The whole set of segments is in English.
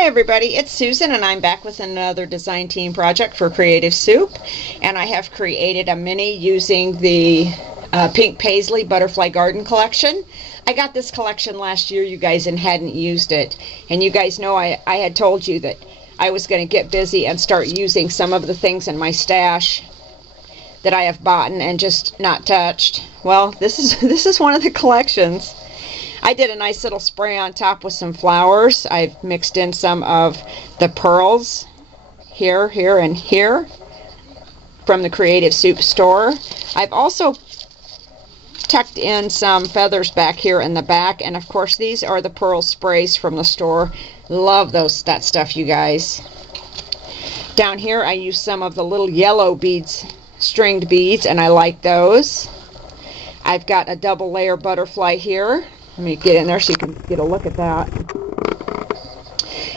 Hi everybody, it's Susan and I'm back with another design team project for Creative Soup, and I have created a mini using the Pink Paislee Butterfly Garden collection. I got this collection last year, you guys, and hadn't used it, and you guys know I had told you that I was going to get busy and start using some of the things in my stash that I have bought and just not touched. Well, this is one of the collections. I did a nice little spray on top with some flowers. I've mixed in some of the pearls here, here, and here from the Creative Soup store. I've also tucked in some feathers back here in the back, and of course these are the pearl sprays from the store. Love that stuff, you guys. Down here I used some of the little yellow beads, stringed beads, and I like those. I've got a double layer butterfly here. Let me get in there so you can get a look at that.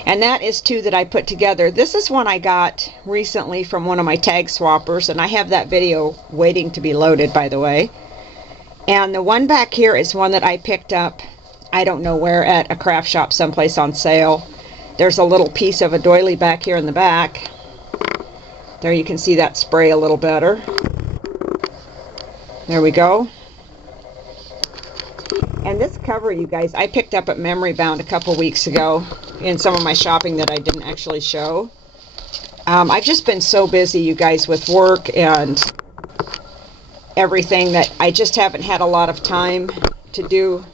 And that is two that I put together. This is one I got recently from one of my tag swappers, and I have that video waiting to be loaded, by the way. And the one back here is one that I picked up, I don't know where, at a craft shop someplace on sale. There's a little piece of a doily back here in the back. There you can see that spray a little better. There we go. And this cover, you guys, I picked up at Memory Bound a couple weeks ago in some of my shopping that I didn't actually show. I've just been so busy, you guys, with work and everything that I just haven't had a lot of time to do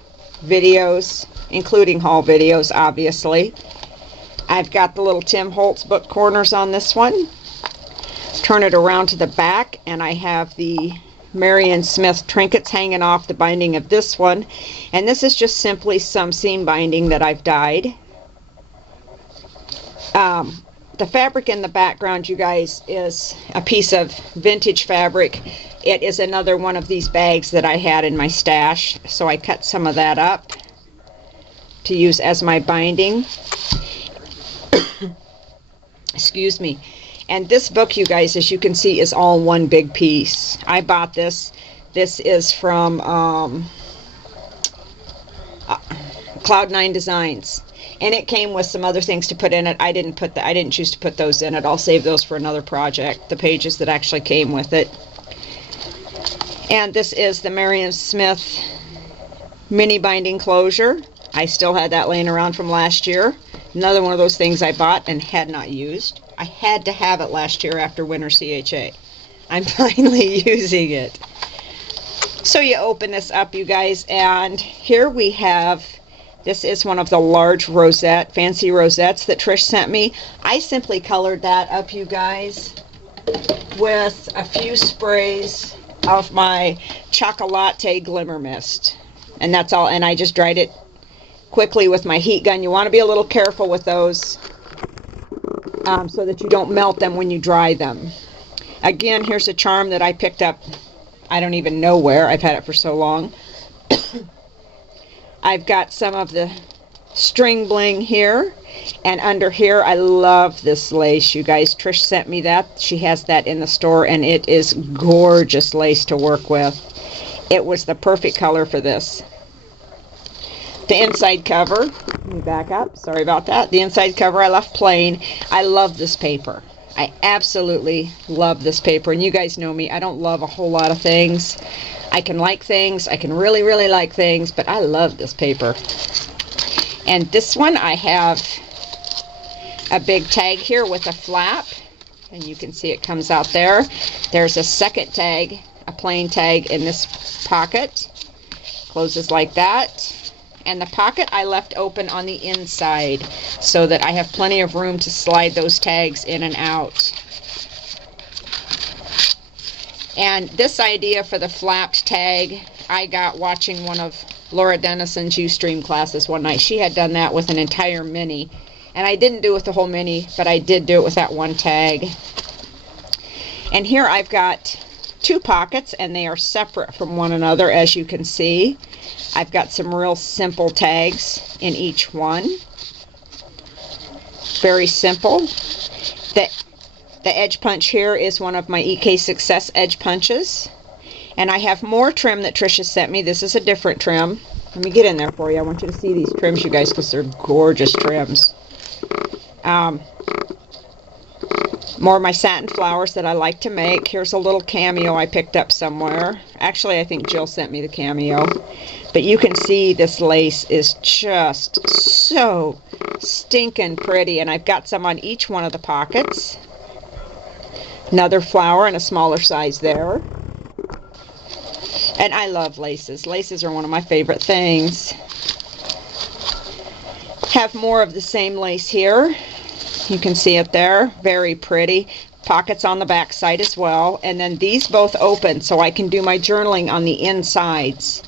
videos, including haul videos, obviously. I've got the little Tim Holtz book corners on this one. Turn it around to the back, and I have the Marion Smith trinkets hanging off the binding of this one, and this is just simply some seam binding that I've dyed. The fabric in the background, you guys, is a piece of vintage fabric. It is another one of these bags that I had in my stash, so I cut some of that up to use as my binding. Excuse me. And this book, you guys, as you can see, is all one big piece. I bought this. This is from Cloud9 Designs, and it came with some other things to put in it. I didn't choose to put those in it. I'll save those for another project. The pages that actually came with it. And this is the Marion Smith mini binding closure. I still had that laying around from last year. Another one of those things I bought and had not used. I had to have it last year after winter CHA. I'm finally using it. So you open this up, you guys, and here we have, this is one of the large fancy rosettes that Trish sent me. I simply colored that up, you guys, with a few sprays of my Chocolate Glimmer Mist. And that's all, and I just dried it quickly with my heat gun. You want to be a little careful with those, so that you don't melt them when you dry them. Again, here's a charm that I picked up, I don't even know where. I've had it for so long. I've got some of the string bling here, and under here I love this lace, you guys. Trish sent me that. She has that in the store, and it is gorgeous lace to work with. It was the perfect color for this. The inside cover, let me back up, sorry about that. The inside cover I left plain. I love this paper. I absolutely love this paper, and you guys know me, I don't love a whole lot of things. I can like things, I can really, really like things, but I love this paper. And this one, I have a big tag here with a flap, and you can see it comes out there. There's a second tag, a plain tag in this pocket. Closes like that. And the pocket I left open on the inside so that I have plenty of room to slide those tags in and out. And this idea for the flapped tag, I got watching one of Laura Dennison's Ustream classes one night. She had done that with an entire mini. And I didn't do it with the whole mini, but I did do it with that one tag. And here I've got two pockets, and they are separate from one another, as you can see. I've got some real simple tags in each one. Very simple. The edge punch here is one of my EK Success edge punches. And I have more trim that Tricia sent me. This is a different trim. Let me get in there for you. I want you to see these trims, you guys, because they're gorgeous trims. More of my satin flowers that I like to make. Here's a little cameo I picked up somewhere. Actually, I think Jill sent me the cameo. But you can see this lace is just so stinking pretty. And I've got some on each one of the pockets. Another flower in a smaller size there. And I love laces. Laces are one of my favorite things. Have more of the same lace here. You can see it there. Very pretty. Pockets on the back side as well. And then these both open so I can do my journaling on the insides.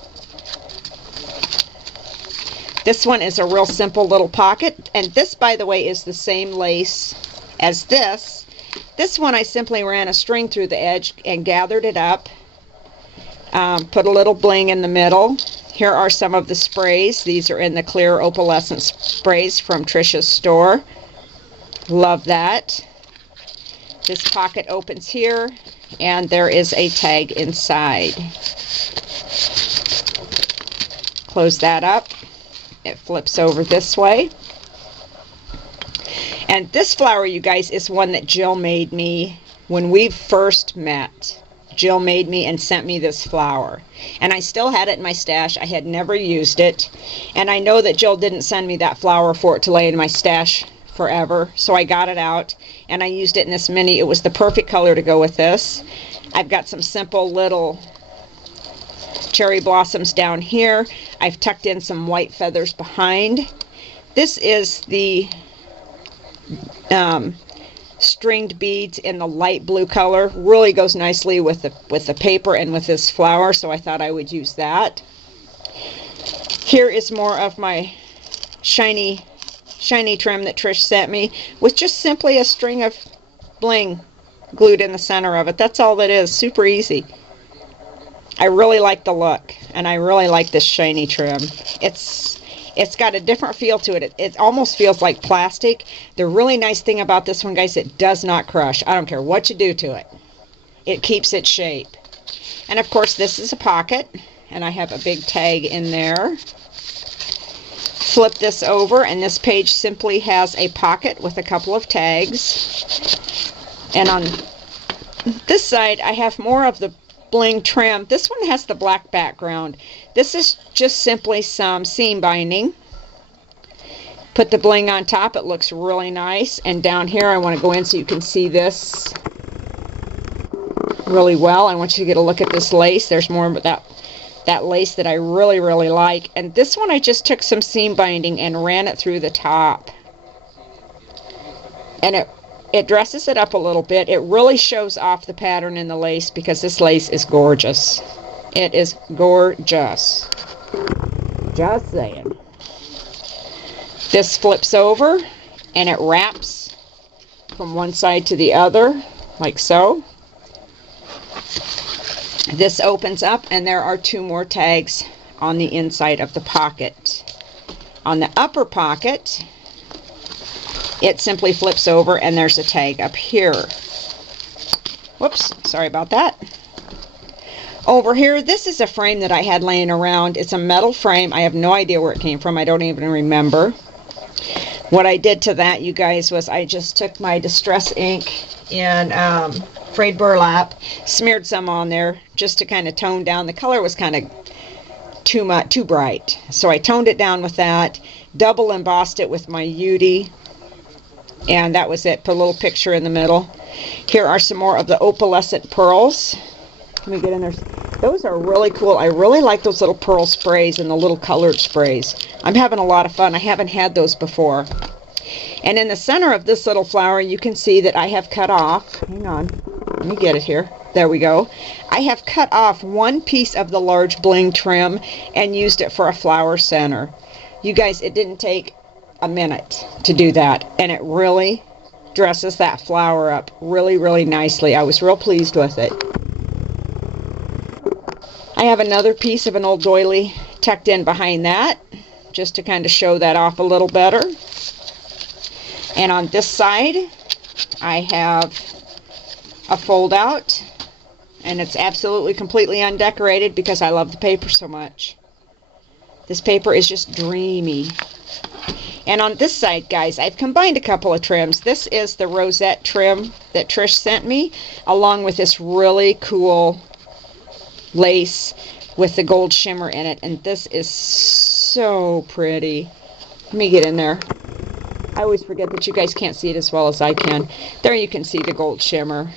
This one is a real simple little pocket. And this, by the way, is the same lace as this. This one I simply ran a string through the edge and gathered it up. Put a little bling in the middle. Here are some of the sprays. These are in the clear opalescent sprays from Trisha's store. Love that. This pocket opens here, and there is a tag inside. Close that up. It flips over this way. And this flower, you guys, is one that Jill made me when we first met. Jill made me and sent me this flower. And I still had it in my stash. I had never used it. And I know that Jill didn't send me that flower for it to lay in my stash forever. So I got it out and I used it in this mini. It was the perfect color to go with this. I've got some simple little cherry blossoms down here. I've tucked in some white feathers behind. This is the stringed beads in the light blue color. Really goes nicely with the paper and with this flower, so I thought I would use that. Here is more of my shiny trim that Trish sent me with just simply a string of bling glued in the center of it. That's all that is. Super easy. I really like the look, and I really like this shiny trim. It's got a different feel to it. It almost feels like plastic. The really nice thing about this one, guys, it does not crush. I don't care what you do to it. It keeps its shape. And of course, this is a pocket, and I have a big tag in there. Flip this over, and this page simply has a pocket with a couple of tags. And on this side, I have more of the bling trim. This one has the black background. This is just simply some seam binding. Put the bling on top. It looks really nice. And down here, I want to go in so you can see this really well. I want you to get a look at this lace. There's more of that lace that I really, really like. And this one I just took some seam binding and ran it through the top. And it dresses it up a little bit. It really shows off the pattern in the lace because this lace is gorgeous. It is gorgeous. Just saying. This flips over and it wraps from one side to the other like so. This opens up and there are two more tags on the inside of the pocket. On the upper pocket, it simply flips over and there's a tag up here. Whoops, sorry about that. Over here, this is a frame that I had laying around. It's a metal frame. I have no idea where it came from. I don't even remember. What I did to that, you guys, was I just took my distress ink in frayed burlap, smeared some on there just to kind of tone down. The color was kind of too bright. So I toned it down with that, double embossed it with my Udi, and that was it. Put a little picture in the middle. Here are some more of the opalescent pearls. Let me get in there. Those are really cool. I really like those little pearl sprays and the little colored sprays. I'm having a lot of fun. I haven't had those before. And in the center of this little flower, you can see that I have cut off, hang on, let me get it here. There we go. I have cut off one piece of the large bling trim and used it for a flower center. You guys, it didn't take a minute to do that, and it really dresses that flower up really, really nicely. I was real pleased with it. I have another piece of an old doily tucked in behind that, just to kind of show that off a little better. And on this side, I have a fold out, and it's absolutely completely undecorated because I love the paper so much. This paper is just dreamy. And on this side, guys, I've combined a couple of trims. This is the rosette trim that Trish sent me, along with this really cool lace with the gold shimmer in it. And this is so pretty. Let me get in there. I always forget that you guys can't see it as well as I can. There you can see the gold shimmer.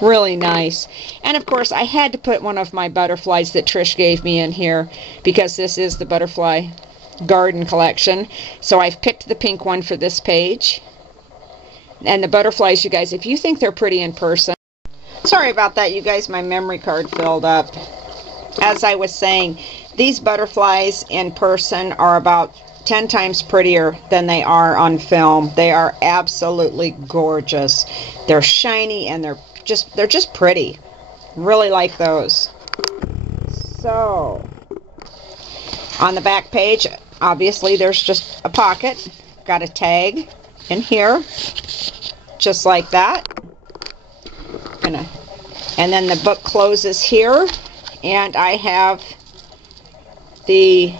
Really nice. And of course, I had to put one of my butterflies that Trish gave me in here because this is the butterfly garden collection. So I've picked the pink one for this page. And the butterflies, you guys, if you think they're pretty in person. Sorry about that, you guys. My memory card filled up. As I was saying, these butterflies in person are about 10 times prettier than they are on film. They are absolutely gorgeous. They're shiny and they're just pretty. Really like those. So on the back page, obviously there's just a pocket. Got a tag in here, just like that. And then the book closes here, and I have the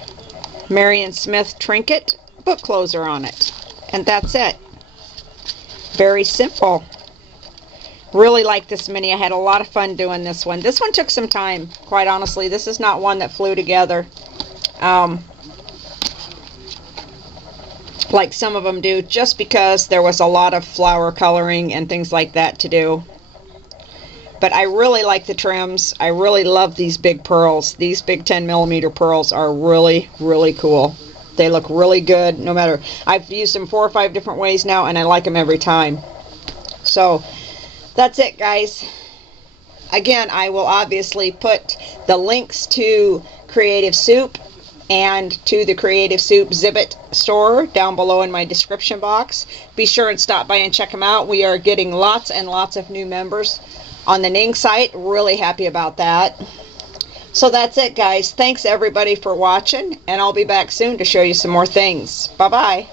Marion Smith trinket book closer on it, and that's it. Very simple. Really like this mini. I had a lot of fun doing this one. This one took some time, quite honestly. This is not one that flew together like some of them do, just because there was a lot of flower coloring and things like that to do. But I really like the trims. I really love these big pearls. These big 10mm pearls are really, really cool. They look really good no matter. I've used them 4 or 5 different ways now, and I like them every time. So that's it, guys. Again, I will obviously put the links to Creative Soup and to the Creative Soup Zibbit store down below in my description box. Be sure and stop by and check them out. We are getting lots and lots of new members on the Ning site. Really happy about that. So that's it, guys. Thanks everybody for watching, and I'll be back soon to show you some more things. Bye-bye.